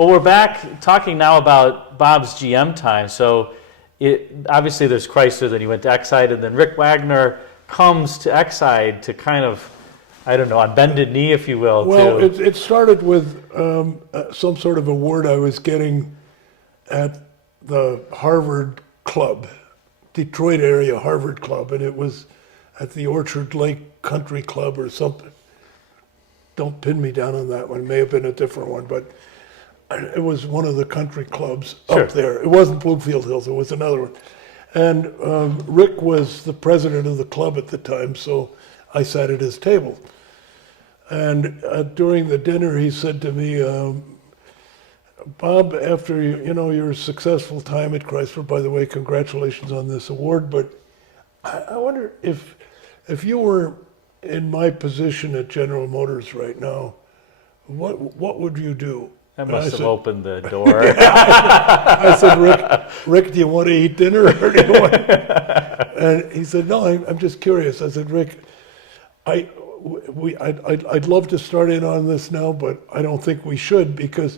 Well, we're back talking now about Bob's GM time. So obviously there's Chrysler, then you went to Exide, and then Rick Wagoner comes to Exide to kind of, I don't know, on bended knee, if you will. Well, it started with some sort of award I was getting at the Harvard Club, Detroit area Harvard Club, and it was at the Orchard Lake Country Club or something. Don't pin me down on that one. It may have been a different one, but it was one of the country clubs up there. It wasn't Bloomfield Hills, it was another one. And Rick was the president of the club at the time, so I sat at his table. And during the dinner, he said to me, Bob, after your successful time at Chrysler, by the way, congratulations on this award, but I wonder if you were in my position at General Motors right now, what would you do? That must have opened the door. I said, Rick, do you want to eat dinner? Or do you want... And he said, no, I'm just curious. I said, Rick, I'd love to start in on this now, but I don't think we should because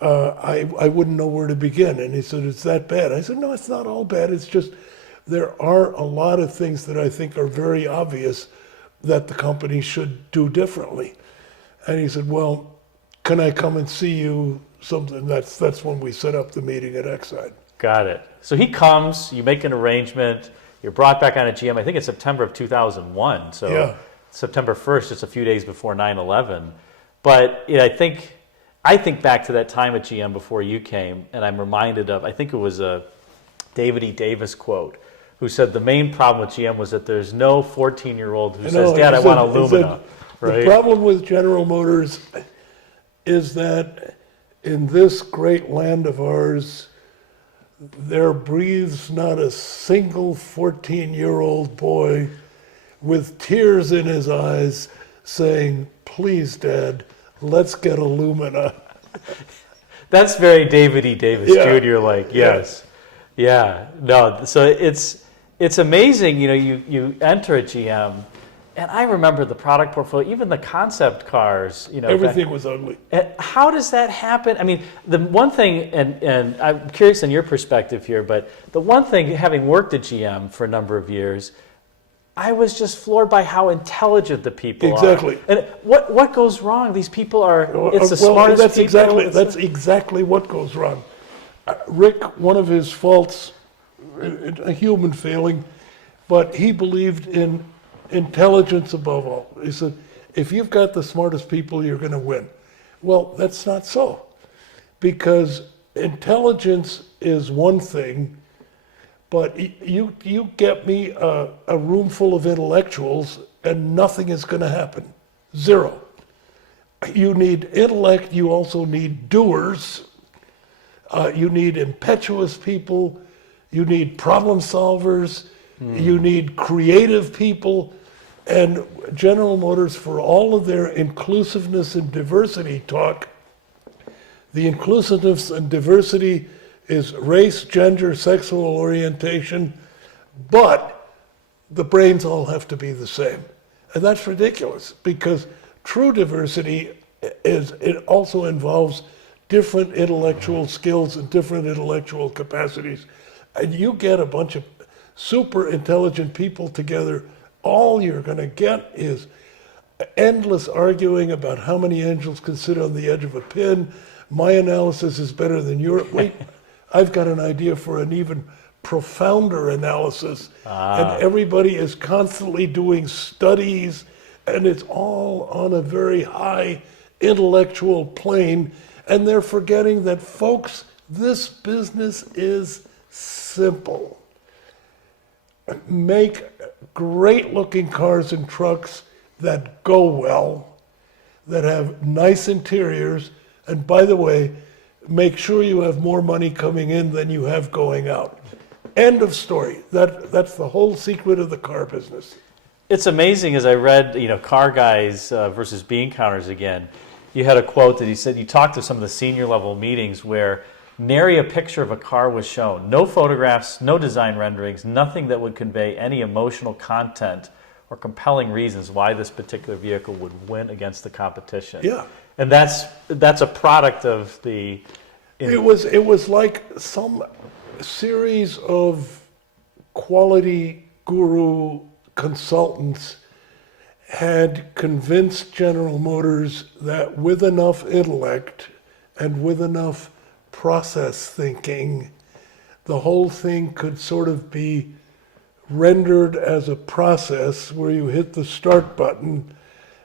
I wouldn't know where to begin. And he said, it's that bad. I said, no, it's not all bad. It's just there are a lot of things that I think are very obvious that the company should do differently. And he said, well, can I come and see you something? That's when we set up the meeting at Exide. Got it. So he comes, you make an arrangement, you're brought back on at GM, I think it's September of 2001. So yeah. September 1st, just a few days before 9/11. But I think back to that time at GM before you came, and I'm reminded of, I think it was a David E. Davis quote, who said the main problem with GM was that there's no 14-year-old who says, Dad, I want Illumina. Right? The problem with General Motors is that in this great land of ours, there breathes not a single 14-year-old boy with tears in his eyes saying, please, Dad, let's get Illumina. That's very David E. Davis Jr. like, yes. Yeah. No, so it's amazing, you enter a GM, and I remember the product portfolio, even the concept cars, everything was ugly. How does that happen? I mean, the one thing, and I'm curious in your perspective here, but the one thing, having worked at GM for a number of years, I was just floored by how intelligent the people are. Exactly. And what goes wrong? These people are, it's the smartest people. That's exactly what goes wrong. Rick, one of his faults, a human failing, but he believed in intelligence above all. He said, if you've got the smartest people, you're going to win. Well, that's not so, because intelligence is one thing, but you get me a room full of intellectuals and nothing is going to happen. Zero. You need intellect, you also need doers, you need impetuous people, you need problem solvers, you need creative people, and General Motors, for all of their inclusiveness and diversity talk, the inclusiveness and diversity is race, gender, sexual orientation, but the brains all have to be the same. And that's ridiculous, because true diversity it also involves different intellectual skills and different intellectual capacities. And you get a bunch of super intelligent people together, all you're going to get is endless arguing about how many angels can sit on the edge of a pin. My analysis is better than yours. Wait, I've got an idea for an even profounder analysis. And everybody is constantly doing studies, and it's all on a very high intellectual plane. And they're forgetting that, folks, this business is simple. Make great looking cars and trucks that go well, that have nice interiors, and by the way, make sure you have more money coming in than you have going out. End of story. That's the whole secret of the car business. It's amazing, as I read, Car Guys versus Bean Counters again, you had a quote that he said, you talked to some of the senior level meetings where nary a picture of a car was shown. No photographs, no design renderings, nothing that would convey any emotional content or compelling reasons why this particular vehicle would win against the competition. Yeah. And that's a product of the. It was like some series of quality guru consultants had convinced General Motors that with enough intellect and with enough process thinking, the whole thing could sort of be rendered as a process where you hit the start button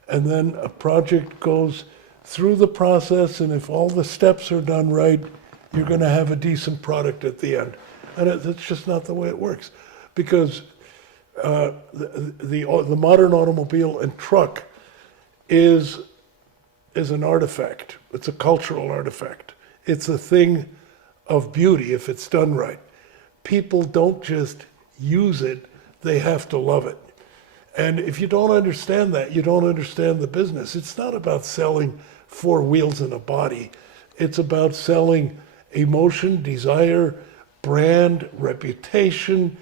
and then a project goes through the process, and if all the steps are done right, you're going to have a decent product at the end. And that's just not the way it works, because the modern automobile and truck is an artifact. It's a cultural artifact. It's a thing of beauty if it's done right. People don't just use it, they have to love it. And if you don't understand that, you don't understand the business. It's not about selling 4 wheels and a body. It's about selling emotion, desire, brand, reputation,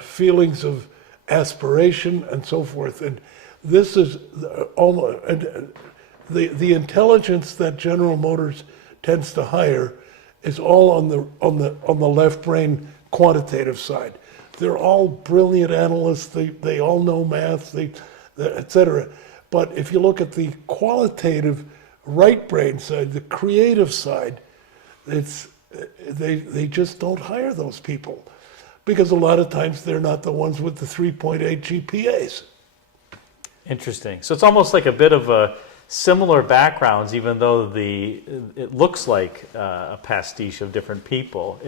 feelings of aspiration, and so forth. And this is almost the intelligence that General Motors tends to hire is all on the left brain quantitative side. They're all brilliant analysts. They all know math, et cetera. But if you look at the qualitative right brain side, the creative side, they just don't hire those people, because a lot of times they're not the ones with the 3.8 GPAs. Interesting. So it's almost like a bit of a similar backgrounds, even though it looks like a pastiche of different people.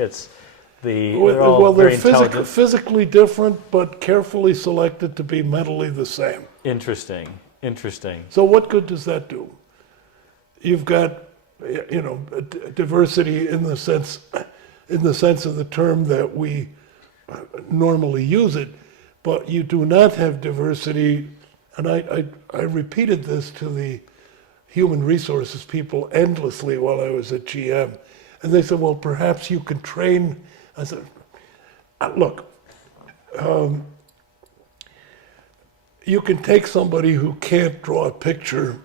They're physically different, but carefully selected to be mentally the same. Interesting. So what good does that do? You've got, diversity in the sense of the term that we normally use it, but you do not have diversity. And I repeated this to the human resources people endlessly while I was at GM. And they said, well, perhaps you can train. I said, look, you can take somebody who can't draw a picture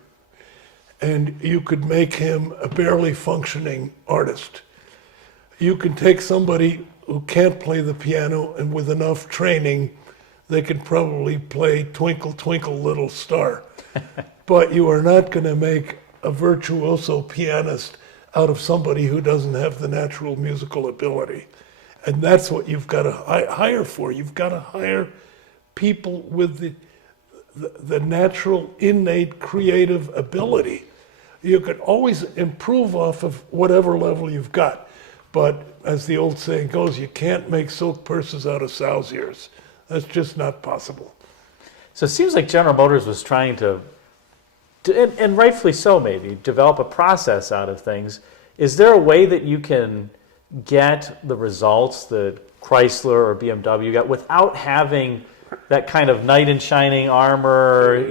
and you could make him a barely functioning artist. You can take somebody who can't play the piano, and with enough training, they can probably play Twinkle, Twinkle, Little Star. But you are not going to make a virtuoso pianist out of somebody who doesn't have the natural musical ability. And that's what you've got to hire for. You've got to hire people with the natural, innate, creative ability. You can always improve off of whatever level you've got. But as the old saying goes, you can't make silk purses out of sow's ears. That's just not possible. So it seems like General Motors was trying to, and rightfully so maybe, develop a process out of things. Is there a way that you can get the results that Chrysler or BMW got without having that kind of knight in shining armor,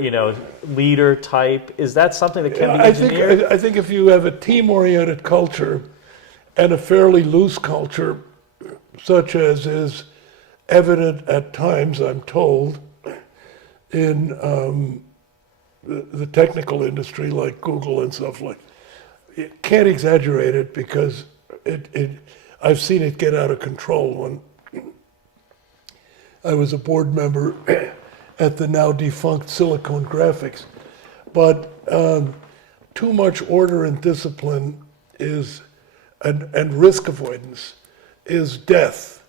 leader type? Is that something that can be engineered? I think if you have a team-oriented culture and a fairly loose culture, such as is evident at times, I'm told, in the technical industry like Google and stuff like, you can't exaggerate it, because I've seen it get out of control. When I was a board member at the now defunct Silicon Graphics. But too much order and discipline and risk avoidance is death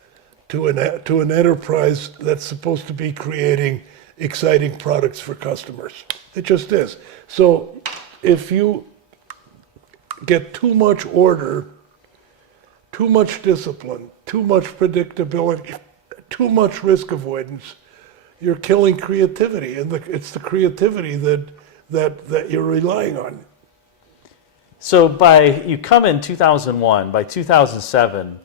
to an enterprise that's supposed to be creating exciting products for customers. It just is. So if you get too much order, too much discipline, too much predictability, too much risk avoidance, you're killing creativity, and it's the creativity that you're relying on. So you come in 2001, by 2007,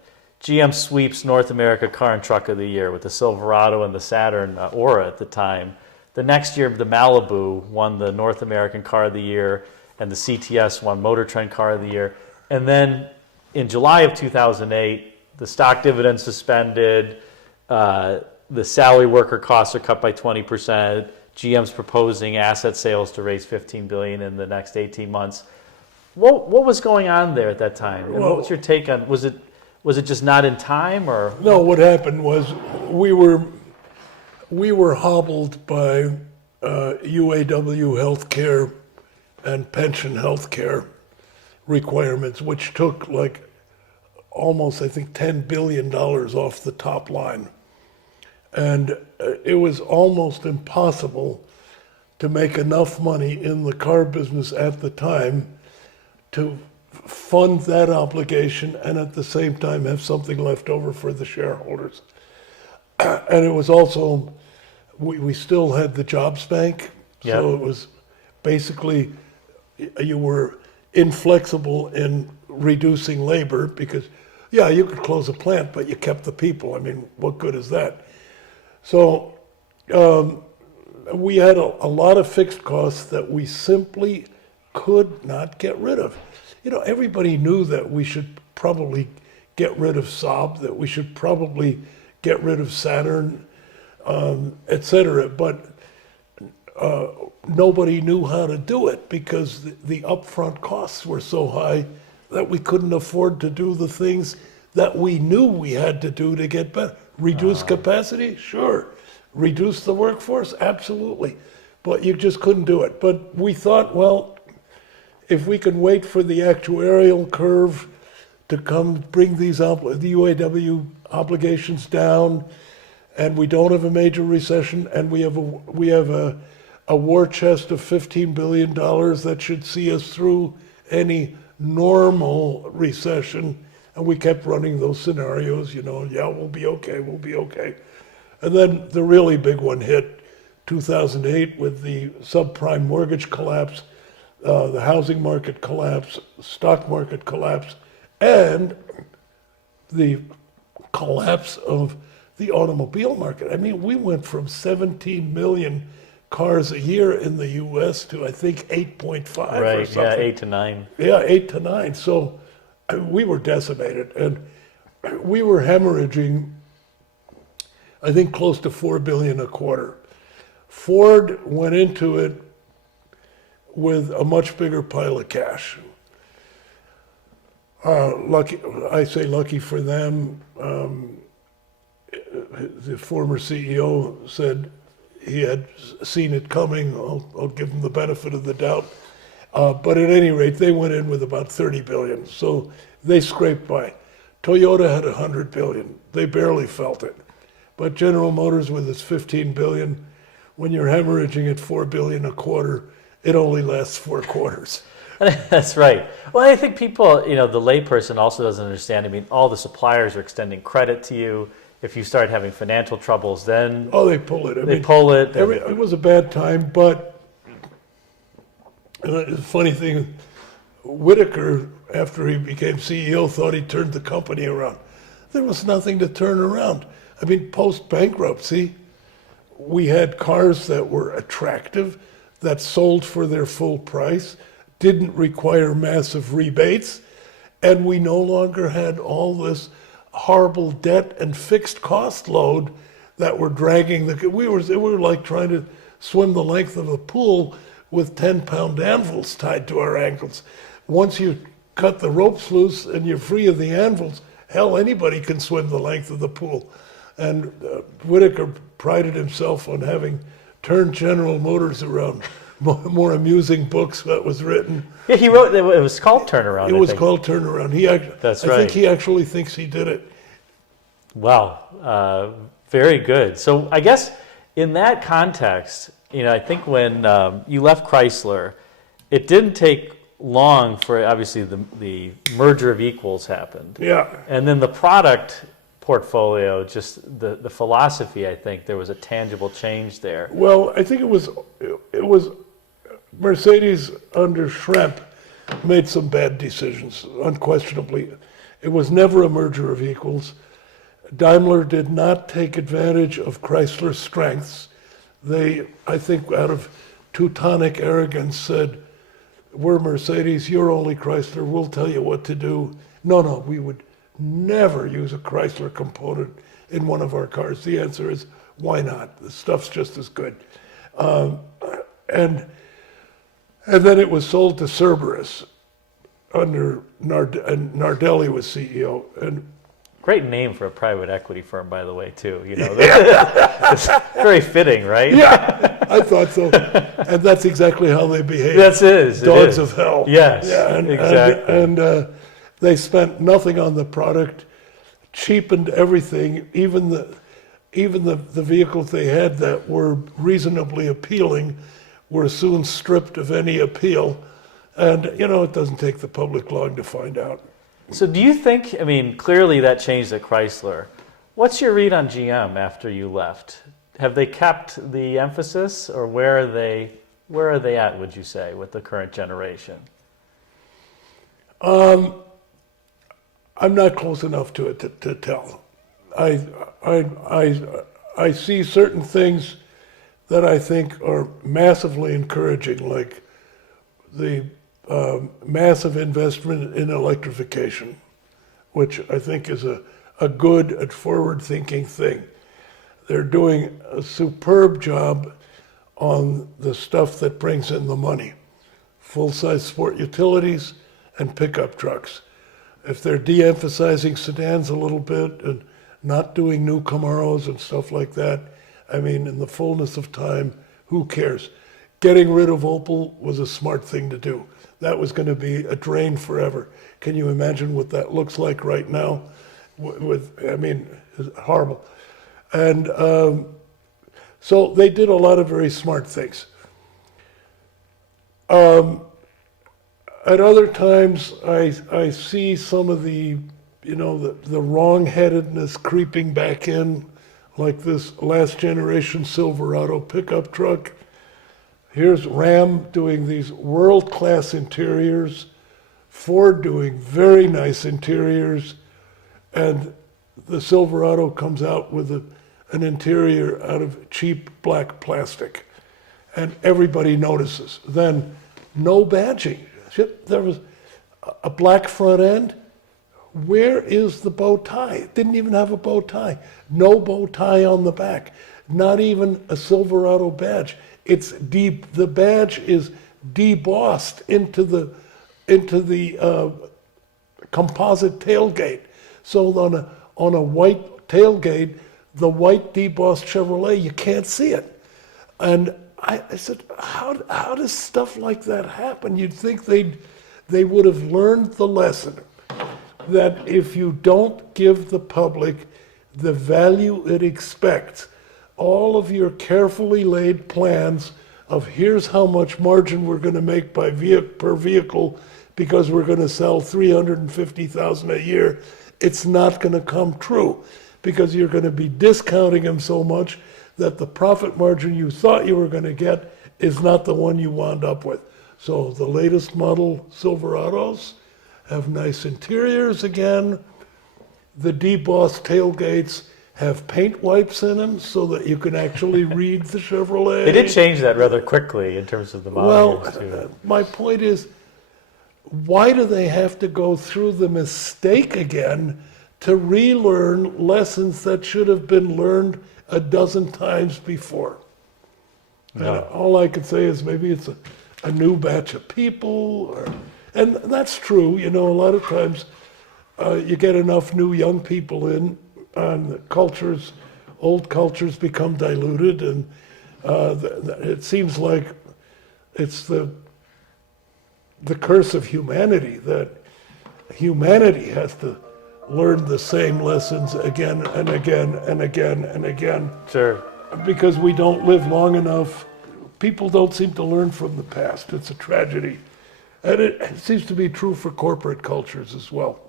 GM sweeps North America Car and Truck of the Year with the Silverado and the Saturn Aura at the time. The next year, the Malibu won the North American Car of the Year, and the CTS won Motor Trend Car of the Year. And then in July of 2008, the stock dividend suspended, the salary worker costs are cut by 20%. GM's proposing asset sales to raise $15 billion in the next 18 months. What was going on there at that time? And what was your take on? Was it just not in time, or no? What happened was we were hobbled by UAW healthcare and pension healthcare requirements, which took like almost, I think, $10 billion off the top line. And it was almost impossible to make enough money in the car business at the time to fund that obligation and at the same time have something left over for the shareholders. And it was also, we still had the jobs bank, so it was basically, you were inflexible in reducing labor because, yeah, you could close a plant, but you kept the people. I mean, what good is that? So we had a lot of fixed costs that we simply could not get rid of. You know, everybody knew that we should probably get rid of Saab, that we should probably get rid of Saturn, et cetera, but nobody knew how to do it because the upfront costs were so high that we couldn't afford to do the things that we knew we had to do to get better. Reduce capacity? Sure. Reduce the workforce? Absolutely. But you just couldn't do it. But we thought, well, if we can wait for the actuarial curve to come bring the UAW obligations down, and we don't have a major recession, and we have a war chest of $15 billion that should see us through any normal recession. And we kept running those scenarios, you know, yeah, we'll be okay, we'll be okay. And then the really big one hit 2008 with the subprime mortgage collapse, the housing market collapse, stock market collapse, and the collapse of the automobile market. I mean, we went from 17 million cars a year in the U.S. to, I think, 8.5 or something. Yeah, 8 to 9. Yeah, 8 to 9. So we were decimated, and we were hemorrhaging, I think, close to $4 billion a quarter. Ford went into it with a much bigger pile of cash. Lucky, I say lucky for them. The former CEO said he had seen it coming. I'll give him the benefit of the doubt. But at any rate, they went in with about 30 billion. So they scraped by. Toyota had 100 billion. They barely felt it. But General Motors with its 15 billion, when you're hemorrhaging at 4 billion a quarter, it only lasts 4 quarters. That's right. Well, I think people, you know, the layperson also doesn't understand. I mean, all the suppliers are extending credit to you. If you start having financial troubles, then they pull it. They pull it. It was a bad time, but the funny thing, Whitaker, after he became CEO, thought he turned the company around. There was nothing to turn around. I mean, post-bankruptcy, we had cars that were attractive, that sold for their full price, didn't require massive rebates, and we no longer had all this horrible debt and fixed cost load that were dragging we were like trying to swim the length of a pool with 10-pound anvils tied to our ankles. Once you cut the ropes loose and you're free of the anvils, hell, anybody can swim the length of the pool. And Whitaker prided himself on having turned General Motors around. More amusing books that was written. Yeah, he wrote. It was called Turnaround. It was called Turnaround. That's right. I think he actually thinks he did it. Wow, very good. So I guess in that context, you know, I think when you left Chrysler, it didn't take long for obviously the merger of equals happened. Yeah. And then the product portfolio, just the philosophy, I think there was a tangible change there. Well, I think it was Mercedes under Schrempp made some bad decisions, unquestionably. It was never a merger of equals. Daimler did not take advantage of Chrysler's strengths. They, I think, out of Teutonic arrogance said, we're Mercedes, you're only Chrysler, we'll tell you what to do. No, we would never use a Chrysler component in one of our cars? The answer is, why not? The stuff's just as good. And then it was sold to Cerberus under and Nardelli was CEO. And great name for a private equity firm, by the way, too. It's very fitting, right? Yeah, I thought so. And that's exactly how they behave. That's it. Dogs of hell. Yes, yeah, exactly. And they spent nothing on the product, cheapened everything, even the vehicles they had that were reasonably appealing were soon stripped of any appeal. And, it doesn't take the public long to find out. So do you think, clearly that changed at Chrysler. What's your read on GM after you left? Have they kept the emphasis, or where are they at, would you say, with the current generation? I'm not close enough to it to tell. I see certain things that I think are massively encouraging, like the massive investment in electrification, which I think is a good and forward-thinking thing. They're doing a superb job on the stuff that brings in the money, full-size sport utilities and pickup trucks. If they're de-emphasizing sedans a little bit and not doing new Camaros and stuff like that, in the fullness of time, who cares? Getting rid of Opel was a smart thing to do. That was going to be a drain forever. Can you imagine what that looks like right now? It's horrible. And so they did a lot of very smart things. At other times, I see some of the wrong-headedness creeping back in, like this last generation Silverado pickup truck. Here's Ram doing these world-class interiors, Ford doing very nice interiors, and the Silverado comes out with an interior out of cheap black plastic. And everybody notices. Then no badging. There was a black front end. Where is the bow tie? It didn't even have a bow tie. No bow tie on the back. Not even a Silverado badge. It's deep. The badge is debossed into the composite tailgate. So on a white tailgate, the white debossed Chevrolet, you can't see it. And I said, how does stuff like that happen? You'd think they would have learned the lesson that if you don't give the public the value it expects, all of your carefully laid plans of here's how much margin we're going to make per vehicle because we're going to sell 350,000 a year, it's not going to come true because you're going to be discounting them so much that the profit margin you thought you were going to get is not the one you wound up with. So the latest model Silverados have nice interiors again. The debossed tailgates have paint wipes in them so that you can actually read the Chevrolet. They did change that rather quickly in terms of the model years, too. My point is, why do they have to go through the mistake again to relearn lessons that should have been learned a dozen times before? No. And all I could say is maybe it's a new batch of people, and that's true. A lot of times you get enough new young people in, and the old cultures become diluted, and it seems like it's the curse of humanity that humanity has to learn the same lessons again and again and again and again. Sure. Because we don't live long enough. People don't seem to learn from the past. It's a tragedy. And it seems to be true for corporate cultures as well.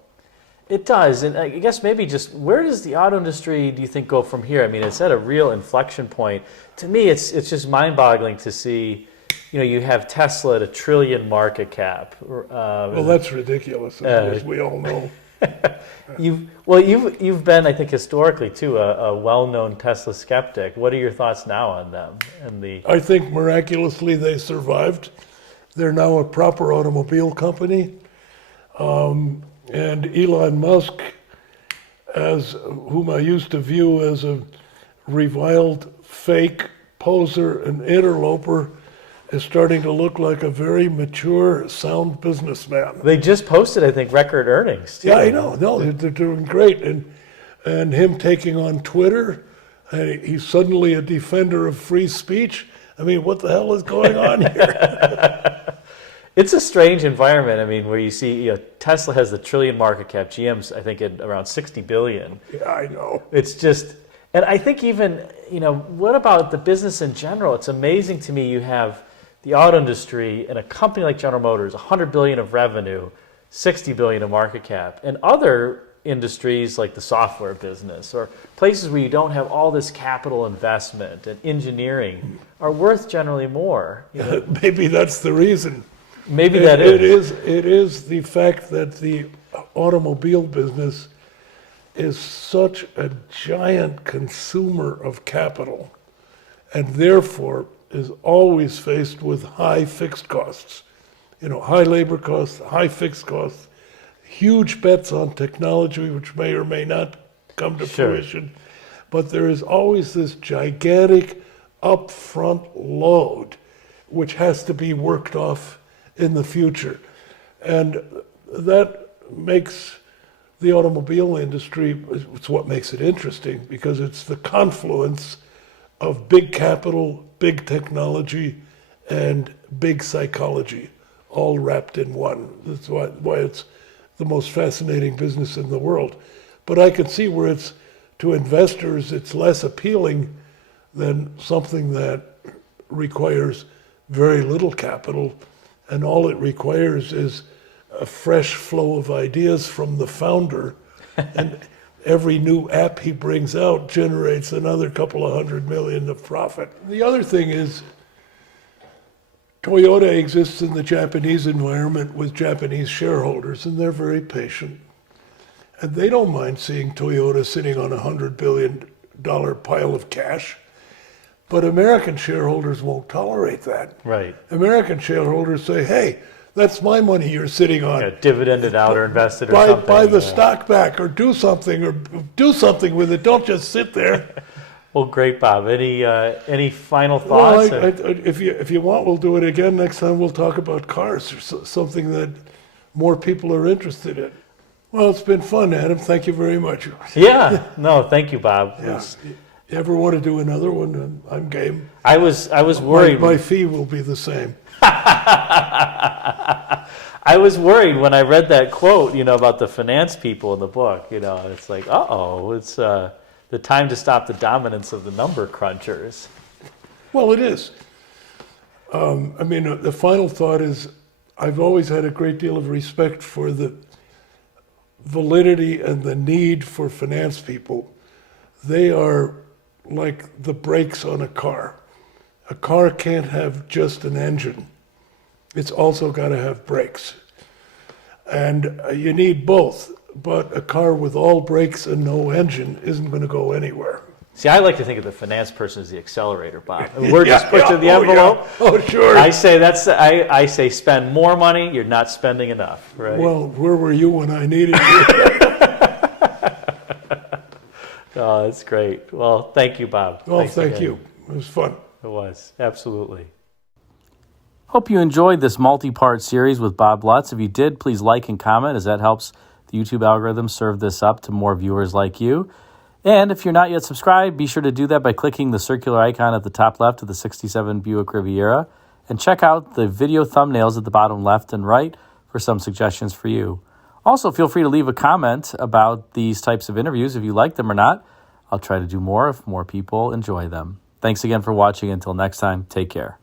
It does, and I guess maybe just where does the auto industry, do you think, go from here? It's at a real inflection point. To me, it's just mind-boggling to see, you have Tesla at $1 trillion market cap. Well, that's ridiculous, as we all know. You've been, I think, historically too, a well-known Tesla skeptic. What are your thoughts now on them? I think miraculously they survived. They're now a proper automobile company. And Elon Musk as whom I used to view as a reviled fake poser and interloper, is starting to look like a very mature, sound businessman. They just posted, I think, record earnings, too. Yeah, I know. No, they're doing great. And him taking on Twitter, and he's suddenly a defender of free speech. I mean, what the hell is going on here? It's a strange environment. I mean, where you see, Tesla has the trillion market cap. GM's, I think, at around 60 billion. Yeah, I know. It's just, and I think even, what about the business in general? It's amazing to me you have the auto industry and a company like General Motors, 100 billion of revenue, 60 billion of market cap, and other industries like the software business or places where you don't have all this capital investment and engineering are worth generally more. Maybe that's the reason. Maybe that is. It is the fact that the automobile business is such a giant consumer of capital and therefore is always faced with high fixed costs. High labor costs, high fixed costs, huge bets on technology, which may or may not come to fruition. But there is always this gigantic upfront load, which has to be worked off in the future. And that makes the automobile industry, it's what makes it interesting, because it's the confluence of big capital, big technology, and big psychology, all wrapped in one. That's why it's the most fascinating business in the world. But I can see where it's, to investors, it's less appealing than something that requires very little capital, and all it requires is a fresh flow of ideas from the founder, and every new app he brings out generates another couple of $100 million of profit. The other thing is, Toyota exists in the Japanese environment with Japanese shareholders, and they're very patient. And they don't mind seeing Toyota sitting on a $100 billion pile of cash. But American shareholders won't tolerate that. Right. American shareholders say, hey, that's my money you're sitting on. Dividended out or invested or something. Buy the stock back or do something with it. Don't just sit there. Well, great, Bob. Any final thoughts? Well, if you want, we'll do it again. Next time we'll talk about cars or something that more people are interested in. Well, it's been fun, Adam. Thank you very much. Yeah. No, thank you, Bob. Yeah. You ever want to do another one? I'm game. I was worried. My fee will be the same. I was worried when I read that quote, about the finance people in the book. It's like, it's the time to stop the dominance of the number crunchers. Well, it is. The final thought is, I've always had a great deal of respect for the validity and the need for finance people. They are like the brakes on a car. A car can't have just an engine. It's also got to have brakes. And you need both, but a car with all brakes and no engine isn't going to go anywhere. See, I like to think of the finance person as the accelerator, Bob. We're just pushing the envelope. Oh, sure. I say spend more money, you're not spending enough, right? Well, where were you when I needed you? Oh, that's great. Well, thank you, Bob. Well, thank you. It was fun. It was, absolutely. Hope you enjoyed this multi-part series with Bob Lutz. If you did, please like and comment, as that helps the YouTube algorithm serve this up to more viewers like you. And if you're not yet subscribed, be sure to do that by clicking the circular icon at the top left of the 67 Buick Riviera. And check out the video thumbnails at the bottom left and right for some suggestions for you. Also, feel free to leave a comment about these types of interviews if you like them or not. I'll try to do more if more people enjoy them. Thanks again for watching. Until next time, take care.